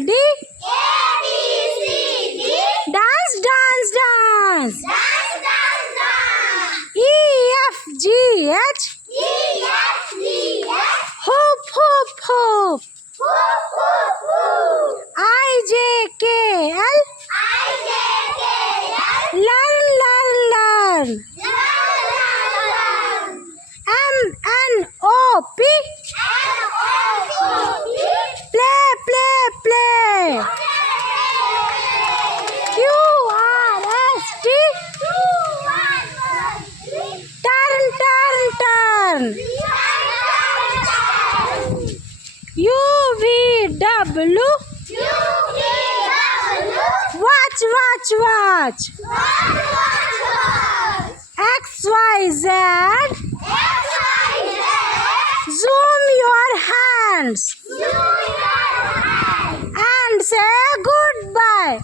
D. Dance, dance, dance. E, F, G, H. Hoop, hoop, hoop. I, J, K, L. Learn, learn, learn. M, N, O, P. Play, play, play. Q, R, S, T. Turn, turn, turn. U, V, W. Watch, watch, watch. X, Y, Z. Zoom your hands and say goodbye.